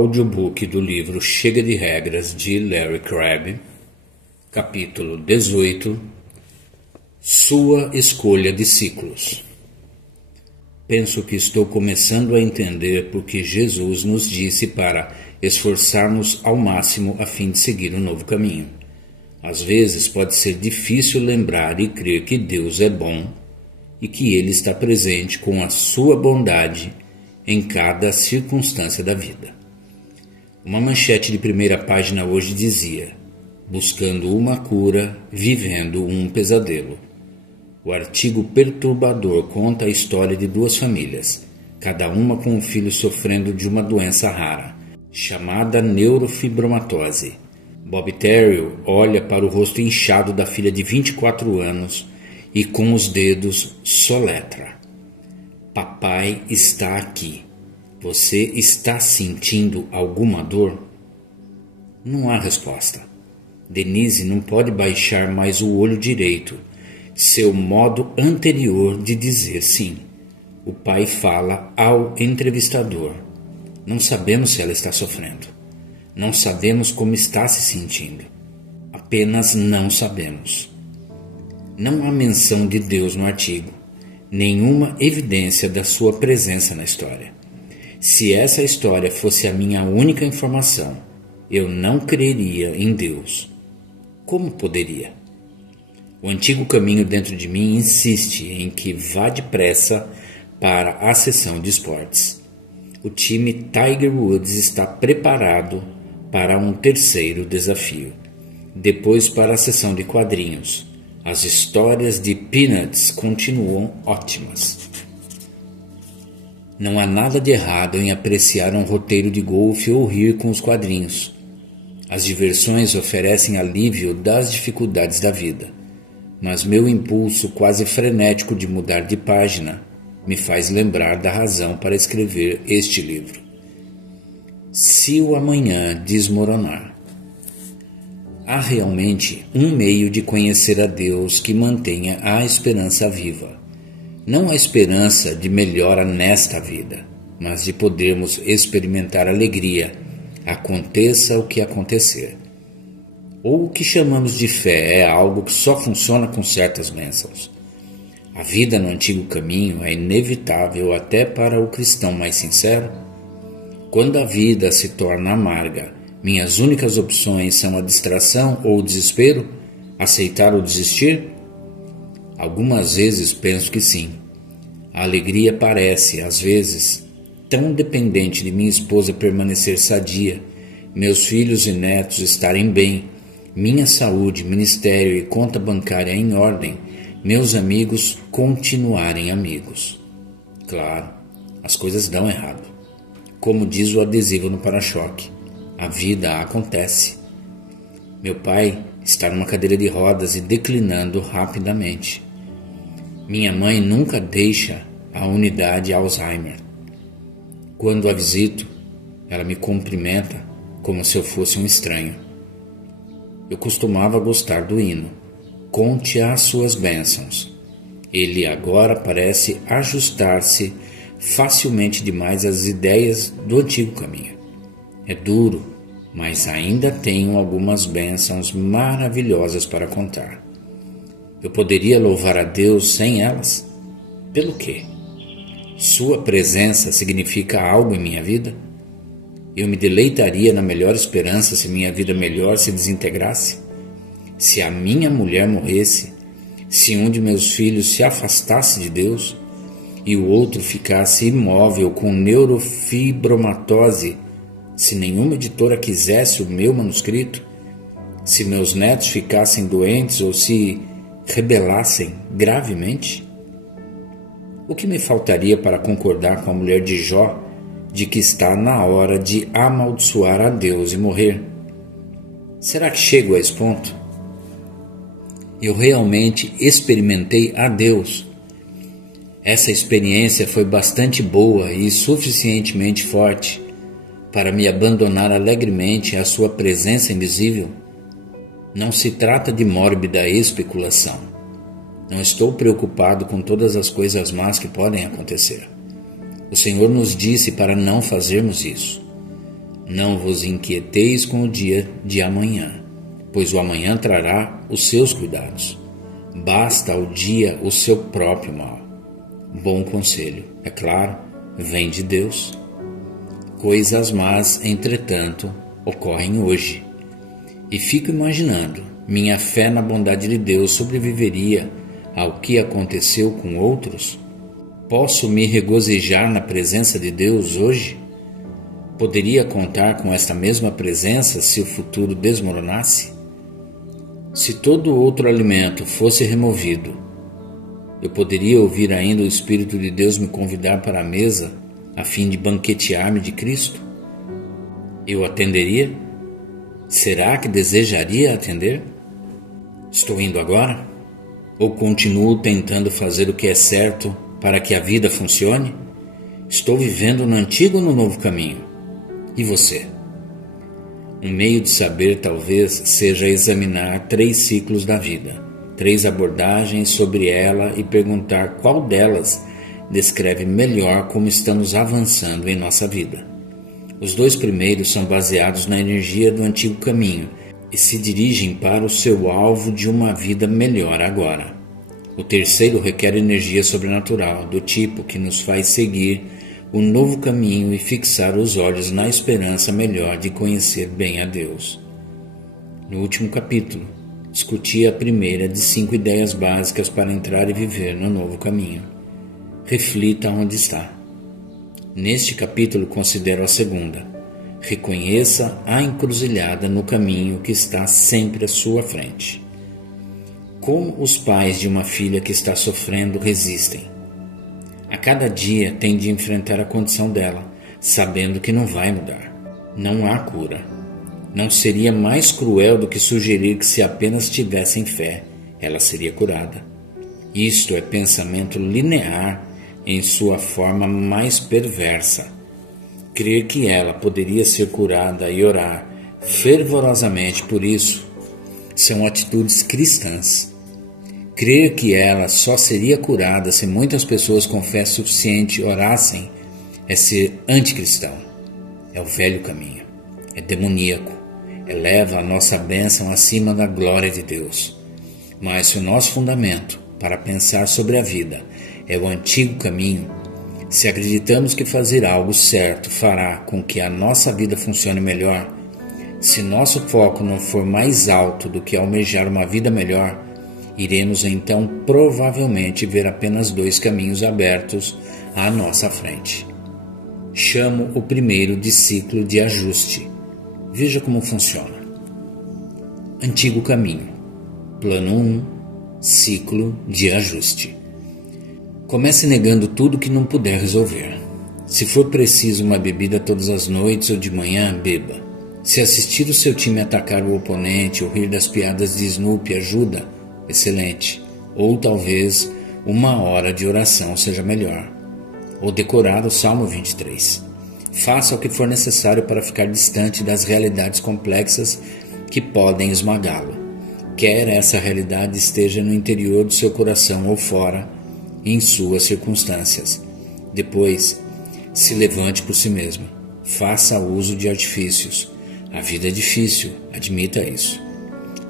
audiobook do livro Chega de Regras, de Larry Crabb, capítulo 18, Sua Escolha de Ciclos. Penso que estou começando a entender porque Jesus nos disse para esforçarmos ao máximo a fim de seguir um novo caminho. Às vezes pode ser difícil lembrar e crer que Deus é bom e que Ele está presente com a sua bondade em cada circunstância da vida. Uma manchete de primeira página hoje dizia: buscando uma cura, vivendo um pesadelo. O artigo perturbador conta a história de duas famílias, cada uma com um filho sofrendo de uma doença rara, chamada neurofibromatose. Bob Terrell olha para o rosto inchado da filha de 24 anos e com os dedos soletra: papai está aqui. Você está sentindo alguma dor? Não há resposta. Denise não pode baixar mais o olho direito, seu modo anterior de dizer sim. O pai fala ao entrevistador: não sabemos se ela está sofrendo. Não sabemos como está se sentindo. Apenas não sabemos. Não há menção de Deus no artigo, nenhuma evidência da sua presença na história. Se essa história fosse a minha única informação, eu não creria em Deus. Como poderia? O antigo caminho dentro de mim insiste em que vá depressa para a sessão de esportes. O time Tiger Woods está preparado para um terceiro desafio. Depois para a sessão de quadrinhos. As histórias de Peanuts continuam ótimas. Não há nada de errado em apreciar um roteiro de golfe ou rir com os quadrinhos. As diversões oferecem alívio das dificuldades da vida, mas meu impulso quase frenético de mudar de página me faz lembrar da razão para escrever este livro. Se o amanhã desmoronar. Há realmente um meio de conhecer a Deus que mantenha a esperança viva. Não a esperança de melhora nesta vida, mas de podermos experimentar alegria, aconteça o que acontecer. Ou o que chamamos de fé é algo que só funciona com certas bênçãos. A vida no antigo caminho é inevitável até para o cristão mais sincero. Quando a vida se torna amarga, minhas únicas opções são a distração ou o desespero, aceitar ou desistir? Algumas vezes penso que sim. A alegria parece, às vezes, tão dependente de minha esposa permanecer sadia, meus filhos e netos estarem bem, minha saúde, ministério e conta bancária em ordem, meus amigos continuarem amigos. Claro, as coisas dão errado. Como diz o adesivo no para-choque, a vida acontece. Meu pai está numa cadeira de rodas e declinando rapidamente. Minha mãe nunca deixa a unidade Alzheimer. Quando a visito, ela me cumprimenta como se eu fosse um estranho. Eu costumava gostar do hino: conte as suas bênçãos. Ele agora parece ajustar-se facilmente demais às ideias do antigo caminho. É duro, mas ainda tenho algumas bênçãos maravilhosas para contar. Eu poderia louvar a Deus sem elas? Pelo quê? Sua presença significa algo em minha vida? Eu me deleitaria na melhor esperança se minha vida melhor se desintegrasse? Se a minha mulher morresse? Se um de meus filhos se afastasse de Deus? E o outro ficasse imóvel com neurofibromatose? Se nenhuma editora quisesse o meu manuscrito? Se meus netos ficassem doentes ou se rebelassem gravemente? O que me faltaria para concordar com a mulher de Jó de que está na hora de amaldiçoar a Deus e morrer? Será que chego a esse ponto? Eu realmente experimentei a Deus. Essa experiência foi bastante boa e suficientemente forte para me abandonar alegremente à sua presença invisível. Não se trata de mórbida especulação. Não estou preocupado com todas as coisas más que podem acontecer. O Senhor nos disse para não fazermos isso. Não vos inquieteis com o dia de amanhã, pois o amanhã trará os seus cuidados. Basta ao dia o seu próprio mal. Bom conselho, é claro, vem de Deus. Coisas más, entretanto, ocorrem hoje. E fico imaginando, minha fé na bondade de Deus sobreviveria ao que aconteceu com outros? Posso me regozijar na presença de Deus hoje? Poderia contar com esta mesma presença se o futuro desmoronasse? Se todo outro alimento fosse removido, eu poderia ouvir ainda o Espírito de Deus me convidar para a mesa a fim de banquetear-me de Cristo? Eu atenderia? Será que desejaria atender? Estou indo agora? Ou continuo tentando fazer o que é certo para que a vida funcione? Estou vivendo no antigo ou no novo caminho? E você? Um meio de saber talvez seja examinar 3 ciclos da vida, 3 abordagens sobre ela e perguntar qual delas descreve melhor como estamos avançando em nossa vida. Os 2 primeiros são baseados na energia do antigo caminho e se dirigem para o seu alvo de uma vida melhor agora. O terceiro requer energia sobrenatural, do tipo que nos faz seguir o novo caminho e fixar os olhos na esperança melhor de conhecer bem a Deus. No último capítulo, discuti a primeira de 5 ideias básicas para entrar e viver no novo caminho. Reflita onde está. Neste capítulo considero a segunda. Reconheça a encruzilhada no caminho que está sempre à sua frente. Como os pais de uma filha que está sofrendo resistem? A cada dia tem de enfrentar a condição dela, sabendo que não vai mudar. Não há cura. Não seria mais cruel do que sugerir que se apenas tivessem fé, ela seria curada. Isto é pensamento linear em sua forma mais perversa. Crer que ela poderia ser curada e orar fervorosamente por isso são atitudes cristãs. Crer que ela só seria curada se muitas pessoas com fé suficiente orassem é ser anticristão. É o velho caminho. É demoníaco. Eleva a nossa bênção acima da glória de Deus. Mas se o nosso fundamento para pensar sobre a vida é o antigo caminho, se acreditamos que fazer algo certo fará com que a nossa vida funcione melhor, se nosso foco não for mais alto do que almejar uma vida melhor, iremos então provavelmente ver apenas 2 caminhos abertos à nossa frente. Chamo o primeiro de ciclo de ajuste. Veja como funciona. Antigo caminho. Plano 1. Ciclo de ajuste. Comece negando tudo que não puder resolver. Se for preciso uma bebida todas as noites ou de manhã, beba. Se assistir o seu time atacar o oponente ou rir das piadas de Snoopy ajuda, excelente. Ou talvez 1 hora de oração seja melhor. Ou decorar o Salmo 23. Faça o que for necessário para ficar distante das realidades complexas que podem esmagá-lo. Quer essa realidade esteja no interior do seu coração ou fora, em suas circunstâncias. Depois, se levante por si mesmo. Faça uso de artifícios. A vida é difícil, admita isso.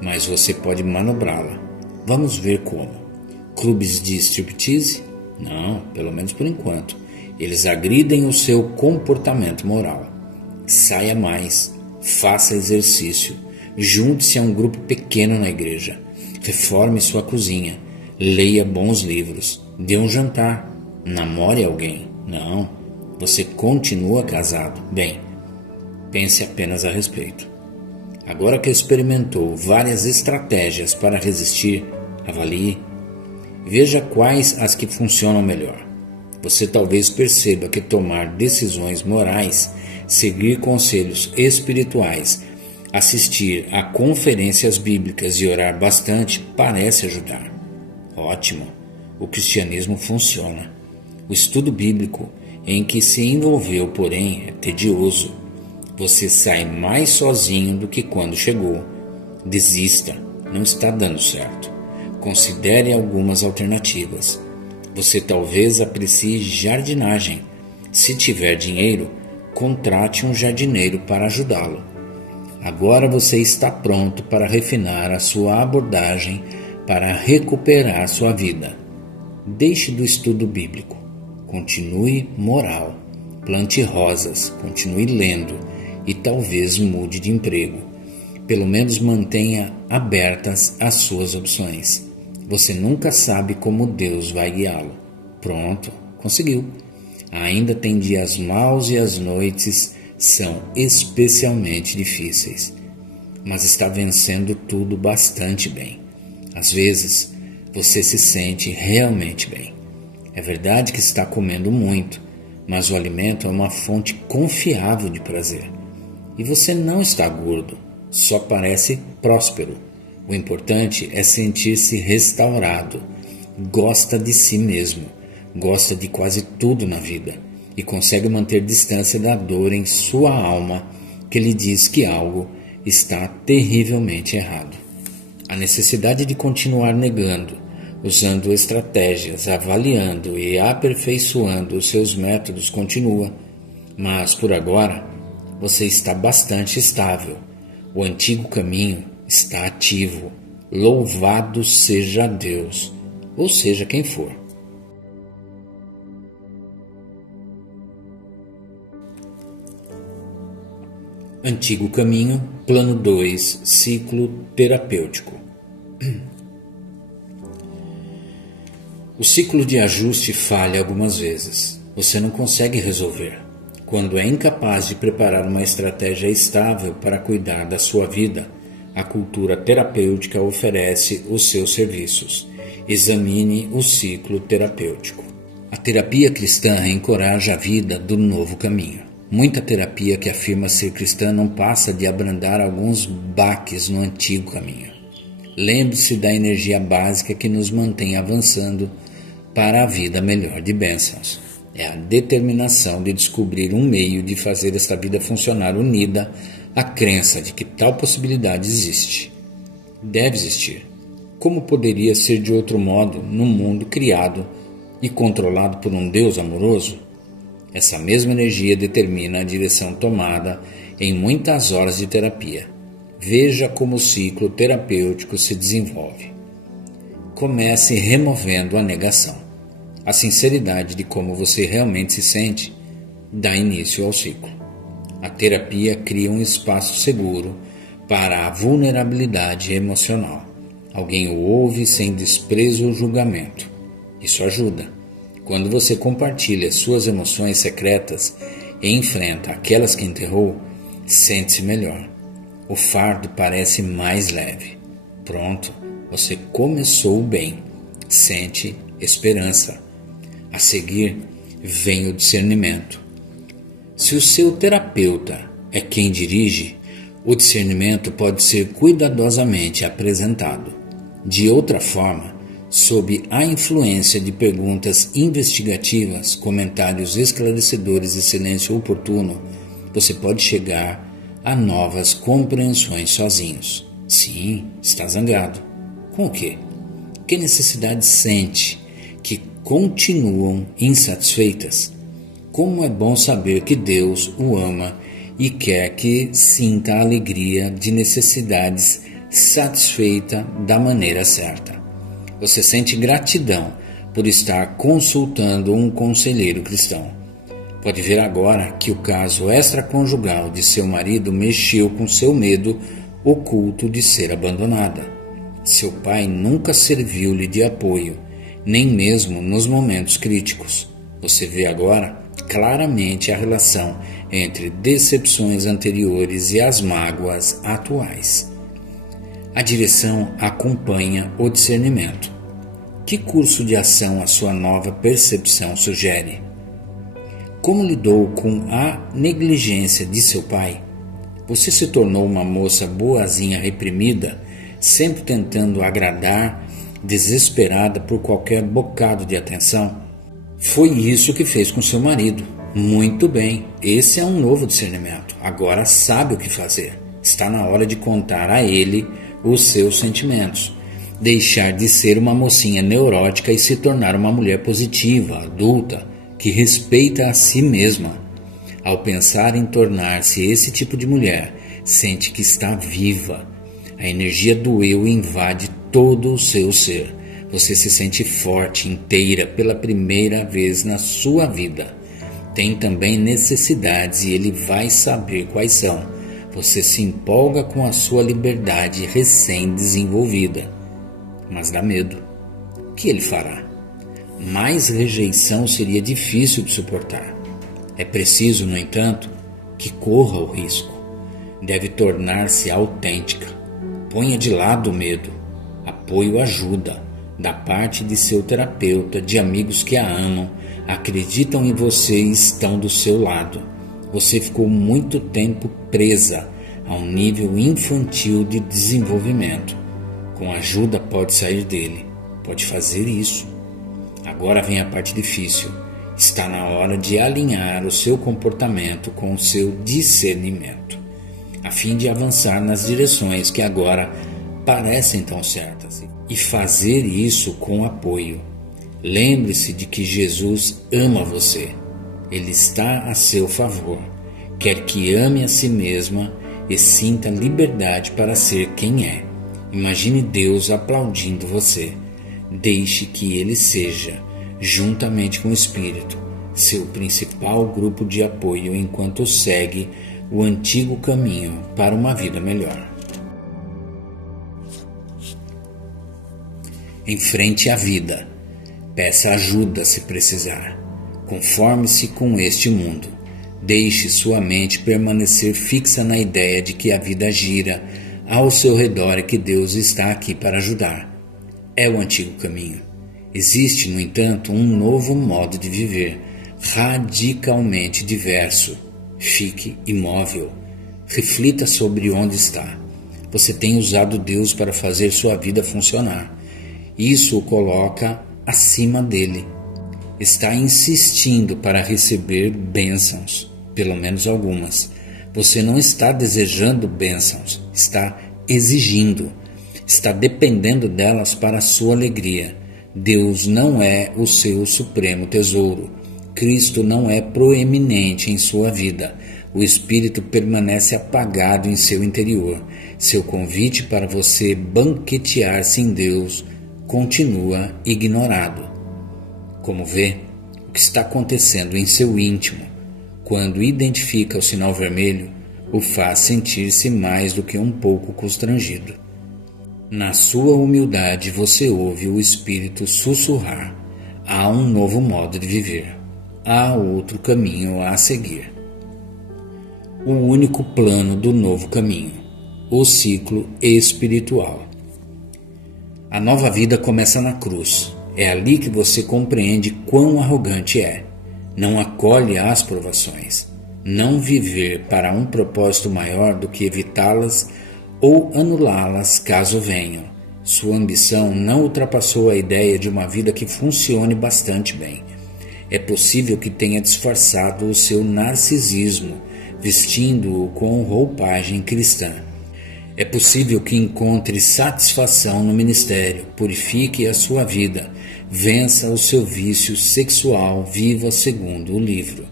Mas você pode manobrá-la. Vamos ver como. Clubes de striptease? Não, pelo menos por enquanto. Eles agridem o seu comportamento moral. Saia mais. Faça exercício. Junte-se a um grupo pequeno na igreja. Reforme sua cozinha. Leia bons livros. Dê um jantar. Namore alguém. Não, você continua casado. Bem, pense apenas a respeito. Agora que experimentou várias estratégias para resistir, avalie. Veja quais as que funcionam melhor. Você talvez perceba que tomar decisões morais, seguir conselhos espirituais, assistir a conferências bíblicas e orar bastante parece ajudar. Ótimo! O cristianismo funciona. O estudo bíblico em que se envolveu, porém, é tedioso. Você sai mais sozinho do que quando chegou. Desista, não está dando certo. Considere algumas alternativas. Você talvez aprecie jardinagem. Se tiver dinheiro, contrate um jardineiro para ajudá-lo. Agora você está pronto para refinar a sua abordagem para recuperar sua vida. Deixe do estudo bíblico. Continue moral. Plante rosas. Continue lendo. E talvez mude de emprego. Pelo menos mantenha abertas as suas opções. Você nunca sabe como Deus vai guiá-lo. Pronto, conseguiu. Ainda tem dias maus e as noites são especialmente difíceis. Mas está vencendo tudo bastante bem. Às vezes, você se sente realmente bem. É verdade que está comendo muito, mas o alimento é uma fonte confiável de prazer. E você não está gordo, só parece próspero. O importante é sentir-se restaurado. Gosta de si mesmo, gosta de quase tudo na vida e consegue manter distância da dor em sua alma que lhe diz que algo está terrivelmente errado. A necessidade de continuar negando, usando estratégias, avaliando e aperfeiçoando os seus métodos continua, mas por agora você está bastante estável. O antigo caminho está ativo. Louvado seja Deus, ou seja quem for. Antigo caminho, plano 2, ciclo terapêutico. O ciclo de ajuste falha algumas vezes. Você não consegue resolver. Quando é incapaz de preparar uma estratégia estável para cuidar da sua vida, a cultura terapêutica oferece os seus serviços. Examine o ciclo terapêutico. A terapia cristã encoraja a vida do novo caminho. Muita terapia que afirma ser cristã não passa de abrandar alguns baques no antigo caminho. Lembre-se da energia básica que nos mantém avançando para a vida melhor de bênçãos. É a determinação de descobrir um meio de fazer esta vida funcionar unida à crença de que tal possibilidade existe. Deve existir. Como poderia ser de outro modo num mundo criado e controlado por um Deus amoroso? Essa mesma energia determina a direção tomada em muitas horas de terapia. Veja como o ciclo terapêutico se desenvolve. Comece removendo a negação. A sinceridade de como você realmente se sente dá início ao ciclo. A terapia cria um espaço seguro para a vulnerabilidade emocional. Alguém o ouve sem desprezo ou julgamento. Isso ajuda. Quando você compartilha suas emoções secretas e enfrenta aquelas que enterrou, sente-se melhor. O fardo parece mais leve. Pronto, você começou bem. Sente esperança. A seguir, vem o discernimento. Se o seu terapeuta é quem dirige, o discernimento pode ser cuidadosamente apresentado. De outra forma, sob a influência de perguntas investigativas, comentários esclarecedores e silêncio oportuno, você pode chegar a novas compreensões sozinhos. Sim, está zangado. Com o quê? Que necessidade sente que continuam insatisfeitas? Como é bom saber que Deus o ama e quer que sinta a alegria de necessidades satisfeita da maneira certa. Você sente gratidão por estar consultando um conselheiro cristão. Pode ver agora que o caso extraconjugal de seu marido mexeu com seu medo oculto de ser abandonada. Seu pai nunca serviu-lhe de apoio, nem mesmo nos momentos críticos. Você vê agora claramente a relação entre decepções anteriores e as mágoas atuais. A direção acompanha o discernimento. Que curso de ação a sua nova percepção sugere? Como lidou com a negligência de seu pai? Você se tornou uma moça boazinha reprimida, sempre tentando agradar, desesperada por qualquer bocado de atenção? Foi isso que fez com seu marido. Muito bem, esse é um novo discernimento. Agora sabe o que fazer. Está na hora de contar a ele os seus sentimentos. Deixar de ser uma mocinha neurótica e se tornar uma mulher positiva, adulta, que respeita a si mesma. Ao pensar em tornar-se esse tipo de mulher, sente que está viva. A energia do eu invade todo o seu ser. Você se sente forte, inteira, pela primeira vez na sua vida. Tem também necessidades e ele vai saber quais são. Você se empolga com a sua liberdade recém-desenvolvida. Mas dá medo. O que ele fará? Mais rejeição seria difícil de suportar. É preciso, no entanto, que corra o risco. Deve tornar-se autêntica. Ponha de lado o medo. Apoio ajuda, da parte de seu terapeuta, de amigos que a amam, acreditam em você e estão do seu lado. Você ficou muito tempo presa a um nível infantil de desenvolvimento. Com ajuda pode sair dele. Pode fazer isso. Agora vem a parte difícil. Está na hora de alinhar o seu comportamento com o seu discernimento, a fim de avançar nas direções que agora parecem tão certas, e fazer isso com apoio. Lembre-se de que Jesus ama você. Ele está a seu favor. Quer que ame a si mesma e sinta liberdade para ser quem é. Imagine Deus aplaudindo você. Deixe que Ele seja, juntamente com o Espírito, seu principal grupo de apoio enquanto segue o antigo caminho para uma vida melhor. Enfrente a vida. Peça ajuda se precisar. Conforme-se com este mundo. Deixe sua mente permanecer fixa na ideia de que a vida gira ao seu redor e que Deus está aqui para ajudar. É o antigo caminho. Existe, no entanto, um novo modo de viver, radicalmente diverso. Fique imóvel. Reflita sobre onde está. Você tem usado Deus para fazer sua vida funcionar. Isso o coloca acima dele. Está insistindo para receber bênçãos, pelo menos algumas. Você não está desejando bênçãos, está exigindo. Está dependendo delas para a sua alegria. Deus não é o seu supremo tesouro. Cristo não é proeminente em sua vida. O Espírito permanece apagado em seu interior. Seu convite para você banquetear-se em Deus continua ignorado. Como vê, o que está acontecendo em seu íntimo, quando identifica o sinal vermelho, o faz sentir-se mais do que um pouco constrangido. Na sua humildade você ouve o Espírito sussurrar: há um novo modo de viver, há outro caminho a seguir. O único plano do novo caminho, o ciclo espiritual. A nova vida começa na cruz. É ali que você compreende quão arrogante é. Não acolhe as provações. Não viver para um propósito maior do que evitá-las ou anulá-las caso venham. Sua ambição não ultrapassou a ideia de uma vida que funcione bastante bem. É possível que tenha disfarçado o seu narcisismo, vestindo-o com roupagem cristã. É possível que encontre satisfação no ministério, purifique a sua vida, vença o seu vício sexual, viva segundo o livro.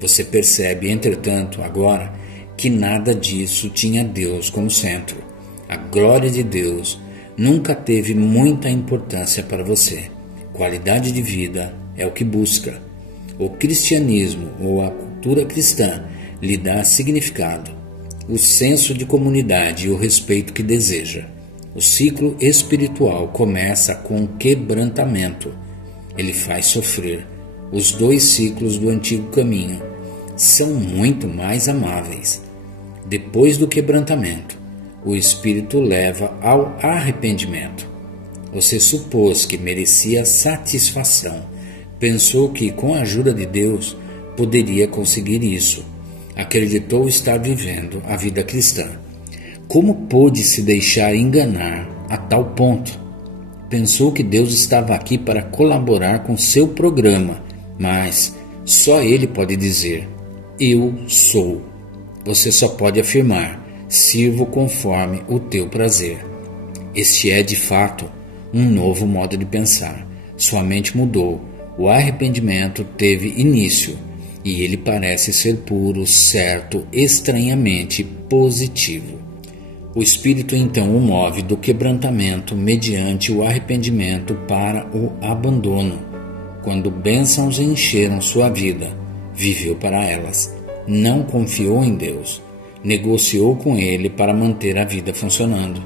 Você percebe, entretanto, agora, que nada disso tinha Deus como centro. A glória de Deus nunca teve muita importância para você. Qualidade de vida é o que busca. O cristianismo ou a cultura cristã lhe dá significado, o senso de comunidade e o respeito que deseja. O ciclo espiritual começa com quebrantamento. Ele faz sofrer. Os dois ciclos do antigo caminho são muito mais amáveis. Depois do quebrantamento, o Espírito leva ao arrependimento. Você supôs que merecia satisfação. Pensou que, com a ajuda de Deus, poderia conseguir isso. Acreditou estar vivendo a vida cristã. Como pôde se deixar enganar a tal ponto? Pensou que Deus estava aqui para colaborar com seu programa, mas só Ele pode dizer: eu sou. Você só pode afirmar: sirvo conforme o teu prazer. Este é, de fato, um novo modo de pensar. Sua mente mudou. O arrependimento teve início e ele parece ser puro, certo, estranhamente positivo. O Espírito então o move do quebrantamento mediante o arrependimento para o abandono. Quando bênçãos encheram sua vida, viveu para elas, não confiou em Deus, negociou com ele para manter a vida funcionando,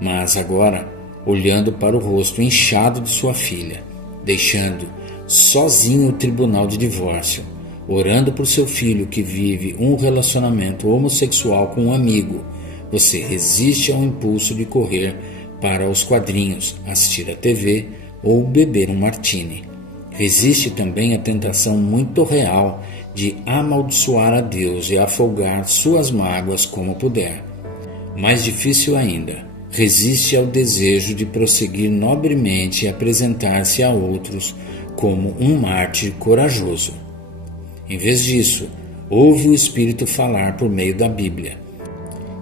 mas agora, olhando para o rosto inchado de sua filha, deixando sozinho o tribunal de divórcio, orando por seu filho que vive um relacionamento homossexual com um amigo, você resiste ao impulso de correr para os quadrinhos, assistir a TV ou beber um martini. Resiste também à tentação muito real de amaldiçoar a Deus e afogar suas mágoas como puder. Mais difícil ainda, resiste ao desejo de prosseguir nobremente e apresentar-se a outros como um mártir corajoso. Em vez disso, ouve o Espírito falar por meio da Bíblia.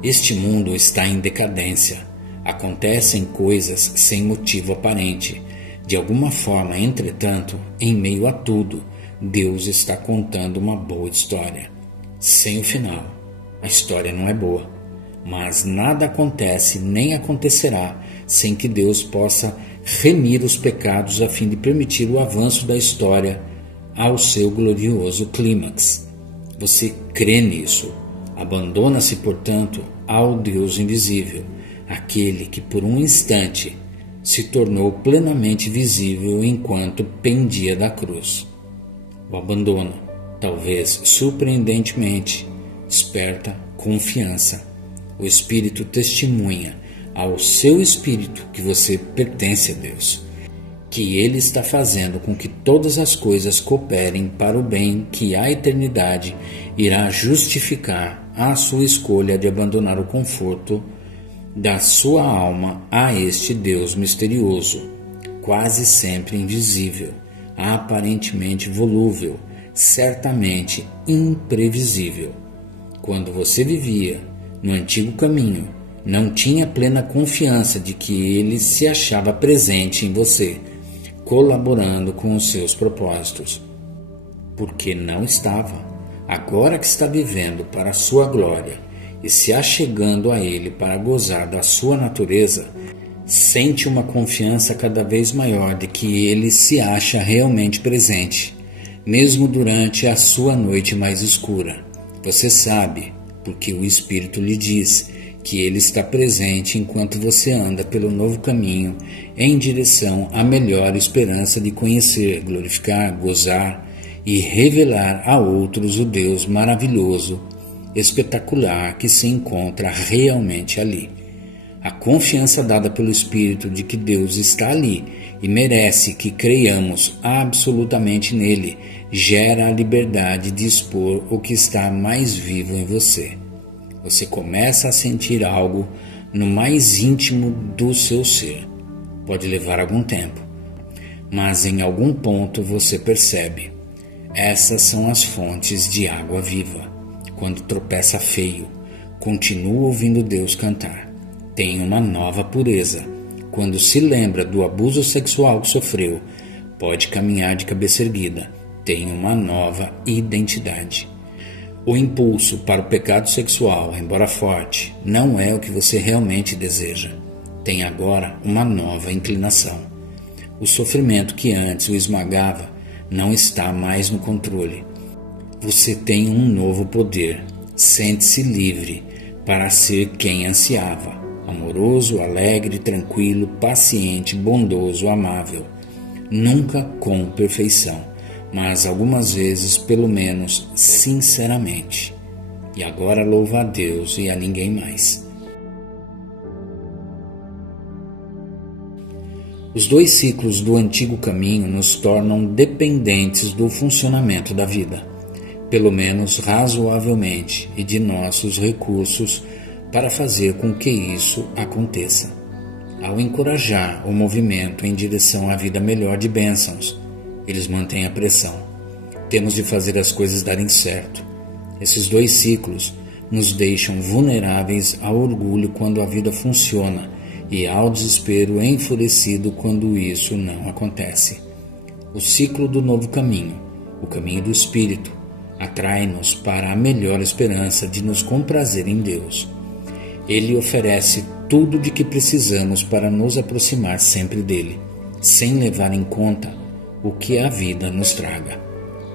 Este mundo está em decadência. Acontecem coisas sem motivo aparente. De alguma forma, entretanto, em meio a tudo, Deus está contando uma boa história. Sem o final, a história não é boa. Mas nada acontece nem acontecerá sem que Deus possa remir os pecados a fim de permitir o avanço da história ao seu glorioso clímax. Você crê nisso? Abandona-se, portanto, ao Deus invisível, aquele que por um instante se tornou plenamente visível enquanto pendia da cruz. O abandono, talvez surpreendentemente, desperta confiança. O Espírito testemunha ao seu espírito que você pertence a Deus, que Ele está fazendo com que todas as coisas cooperem para o bem que a eternidade irá justificar a sua escolha de abandonar o conforto da sua alma a este Deus misterioso, quase sempre invisível, aparentemente volúvel, certamente imprevisível. Quando você vivia no antigo caminho, não tinha plena confiança de que ele se achava presente em você, colaborando com os seus propósitos. Porque não estava. Agora que está vivendo para a sua glória e se achegando a ele para gozar da sua natureza, sente uma confiança cada vez maior de que ele se acha realmente presente, mesmo durante a sua noite mais escura. Você sabe, porque o Espírito lhe diz que ele está presente enquanto você anda pelo novo caminho em direção à melhor esperança de conhecer, glorificar, gozar e revelar a outros o Deus maravilhoso, espetacular que se encontra realmente ali. A confiança dada pelo Espírito de que Deus está ali e merece que creiamos absolutamente nele gera a liberdade de expor o que está mais vivo em você. Você começa a sentir algo no mais íntimo do seu ser. Pode levar algum tempo, mas em algum ponto você percebe. Essas são as fontes de água viva. Quando tropeça feio, continua ouvindo Deus cantar. Tem uma nova pureza. Quando se lembra do abuso sexual que sofreu, pode caminhar de cabeça erguida. Tem uma nova identidade. O impulso para o pecado sexual, embora forte, não é o que você realmente deseja. Tem agora uma nova inclinação. O sofrimento que antes o esmagava não está mais no controle. Você tem um novo poder. Sente-se livre para ser quem ansiava. Amoroso, alegre, tranquilo, paciente, bondoso, amável. Nunca com perfeição, mas algumas vezes, pelo menos, sinceramente. E agora louva a Deus e a ninguém mais. Os dois ciclos do antigo caminho nos tornam dependentes do funcionamento da vida, pelo menos razoavelmente, e de nossos recursos para fazer com que isso aconteça. Ao encorajar o movimento em direção à vida melhor de bênçãos, eles mantêm a pressão. Temos de fazer as coisas darem certo. Esses dois ciclos nos deixam vulneráveis ao orgulho quando a vida funciona e ao desespero enfurecido quando isso não acontece. O ciclo do novo caminho, o caminho do Espírito, atrai-nos para a melhor esperança de nos comprazer em Deus. Ele oferece tudo de que precisamos para nos aproximar sempre dele, sem levar em conta o que a vida nos traga,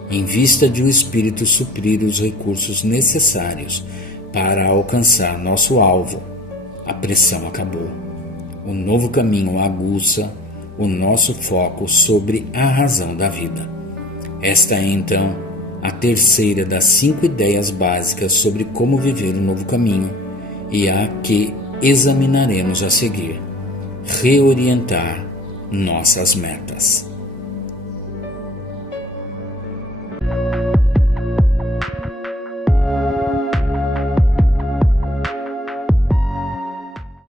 em vista de o Espírito suprir os recursos necessários para alcançar nosso alvo. A pressão acabou. O novo caminho aguça o nosso foco sobre a razão da vida. Esta é, então, a terceira das 5 ideias básicas sobre como viver o novo caminho e a que examinaremos a seguir: reorientar nossas metas.